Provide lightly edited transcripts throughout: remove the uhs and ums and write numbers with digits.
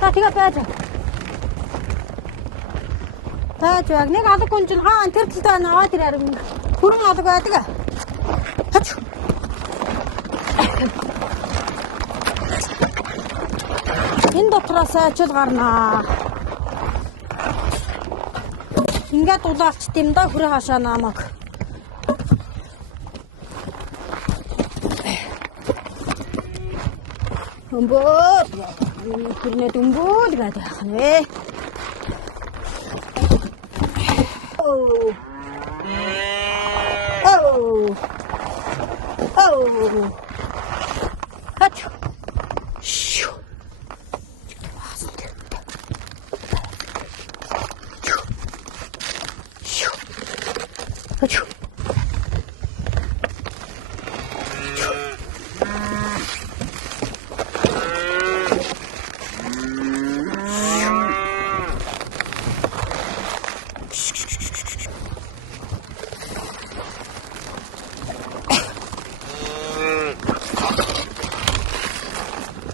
За тэгээ байж. Байж яг нэг алга гүнжил хаан тэр талд байна аа тэр харин хүрэн алга байдаг. Хач. Энэ дотроос ачил гарнаа. Ингээд улаалч тийм да хүрээ хашаа намайг. Өмбөө. Тэрнээ дүмбүүл гэдэг нэ. Хач. Шү. Хочу.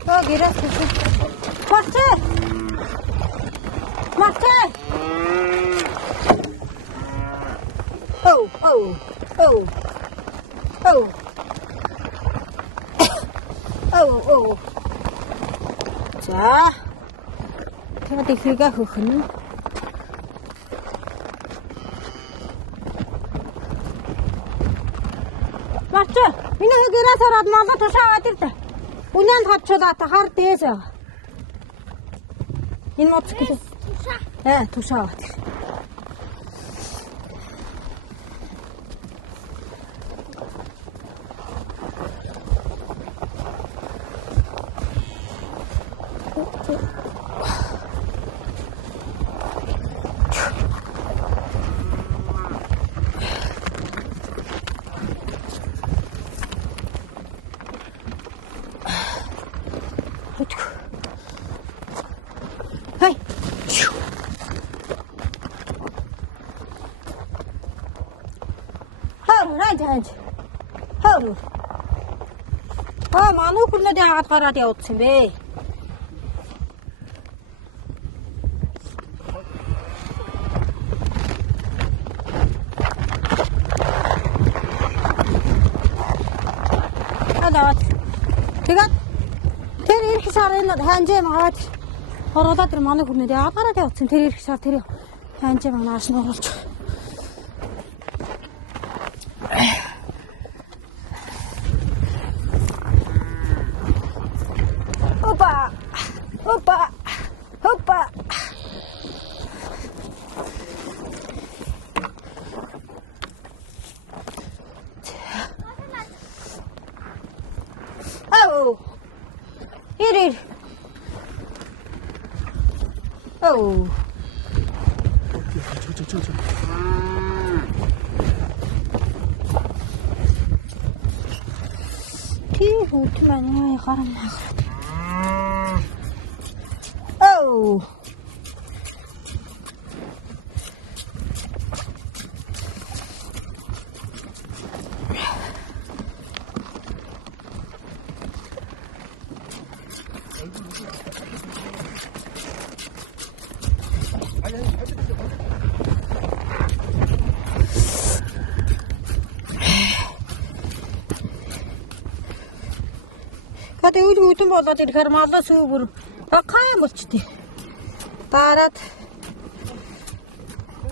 О, гэрээ. Марче. Марче. Oh. За. Тэгээд ихийгээ хөхнө. Марч, миний гэрээс ороод малаа тушаагаад ирдэ. Үнэнд хавчулаа та хар дээс. Энэ мотоцикл. Тушаагаад. Hey. Right. How? Мануу хүлээд яагаад гараад явуулсан бэ? Тэгээд тэр ирэх сарын ханжээ магаад оролоод тэр манай хүнээ яагаад гараад явуулсан тэр ирэх сар тэр ханжээ мааш нуулж. Опа. Oh. Here. Oh. Утманы гарна. Oh. Хатаа үдэн болоод ирэхээр малаа сүүгүр хаяа болчтой. Дараад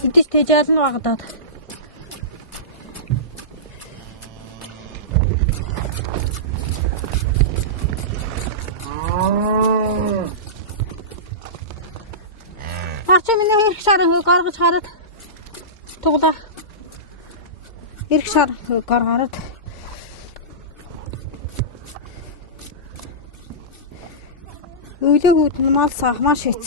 идэж тэжээл нь багадаад. Арчаа миний хэрэг шарын хөө гаргаж хараад туглаа. Хэрэг шар гаргаад Өөлөөгүүд нь мал саах маш хэц.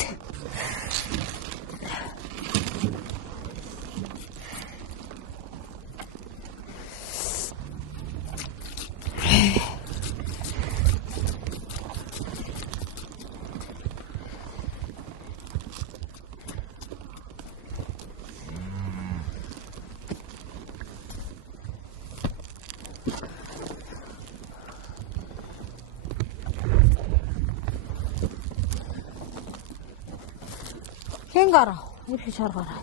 Хэн гараа. Их хишаар гараа.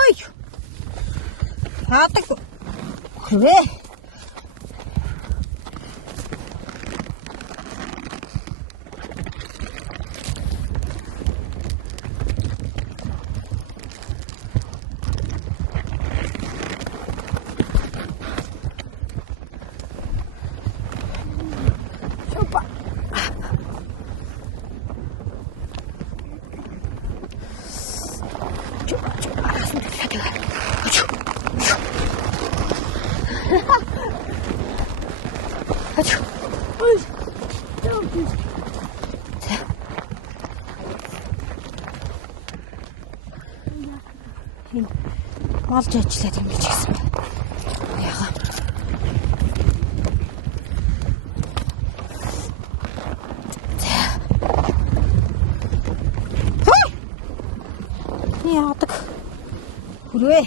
Ой! Хаадаг. Хвээ. Малж ажиллаад юм гэж хэлсэн байна. Яагаа. Яадаг. Хүрвээ.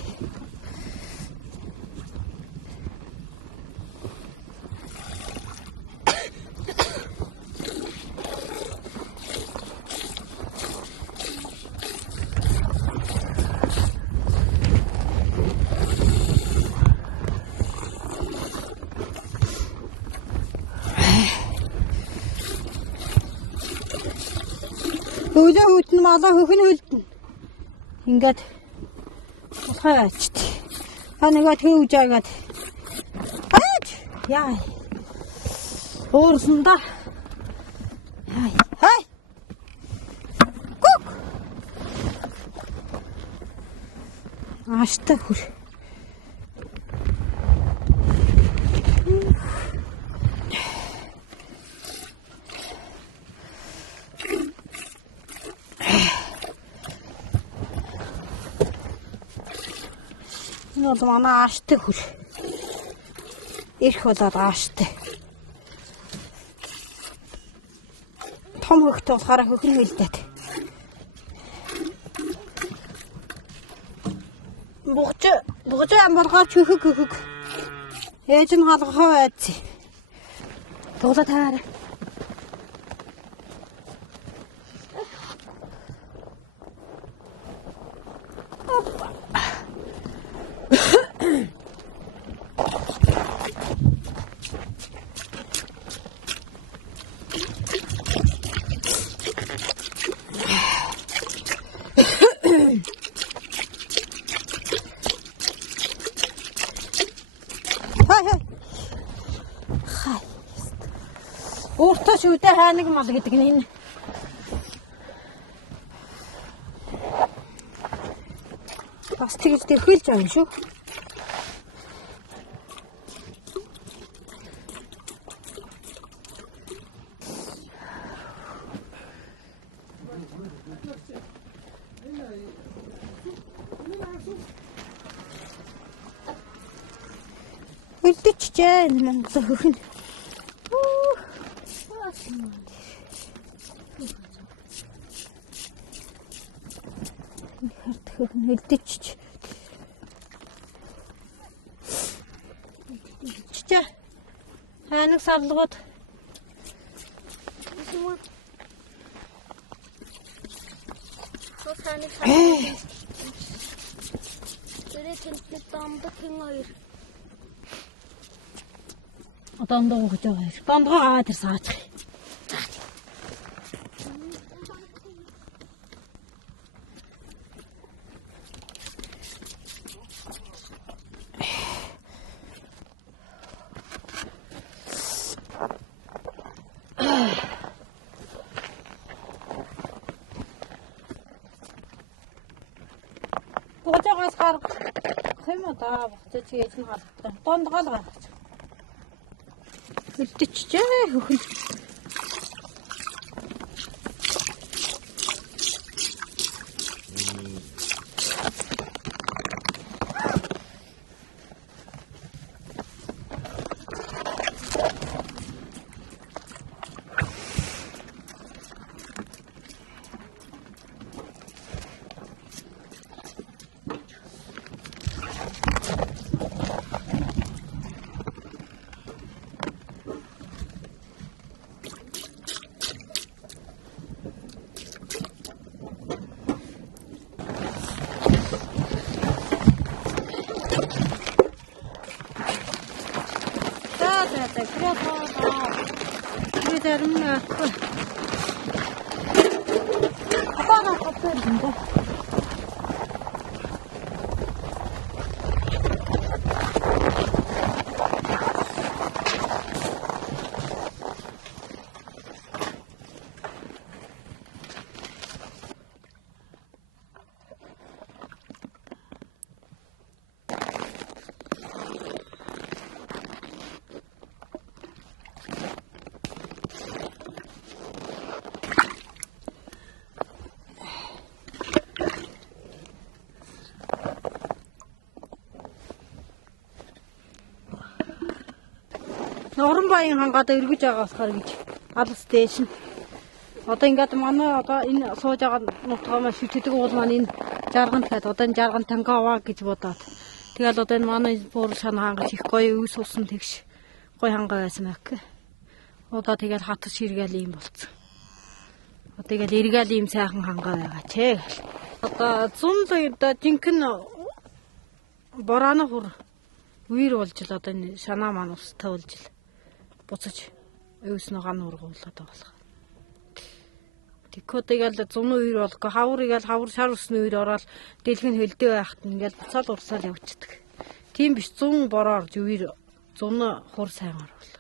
Өлөө хүтэн малаа хөхн хөлдөн. Ингээд хаач. Ханага төвж агаад. Аач. Яа. Уурсанда. Яа. Хай. Гук. Ааштай хүр. Энэ бол манай ааштай хүр. Ирэх болоод ааштай. Том хөхтэй болохоор хөхрөн хилдээд. Бугаж амбаргаач хөхөг. Ээж нь халгахаа байцээ. Дуглаа таваарай. Ууртаа шүдэ хайнаг мал гэдэг нь энэ. Бас тэгж тэрхэлж байгаа юм шүү. Үлдчихжээ Монгол хөхн. Үлдчих. Чичээ. Хайнаг сарлгууд. Хайнаг сарлгууд. Тэрэ тэнцээ домдог хэн хоёр. Домдог гэж байгаа. Домдгоо аваад тэр саачих. Богжоогоос гарах юм уу та богцоо чийж нь халдсан. Дондгоо л гаргаж. Үлдчихжээ хөхн. надад. Би зарим аахгүй. Апаа хатсан юм да. Орон баян хангаад эргэж агаасгаар гэж алс дээш нь. Одоо ингээд манай одоо энэ сууж байгаа нутгаа маш шүтдэг уул маань энэ жарган дахиад одоо энэ жарган тангава гэж бодоод. Тэгэл одоо энэ манай бүр шана хангаж их гоё өвс усан тэгш гоё хангаа байсан байх. Одоо тэгэл хатас ширгээл юм болцсон. Одоо тэгэл эргээл ийм сайхан хангаа байгаа ч. Одоо 100 одоо жинхэнэ борааны хур үер болж л одоо энэ шанаа маань ус тавилж л буцаж өвс нугаа нургуулаад байгаа. Тэгэхгүй тэгэл 100 үер болго хаврыг л хавар шар усны үер ороод дэлгэн хөлдөө байхад ингээл буцаад урсаал явчихдаг. Тийм биш 100 бороор үер 100 хур сайн оруулаа.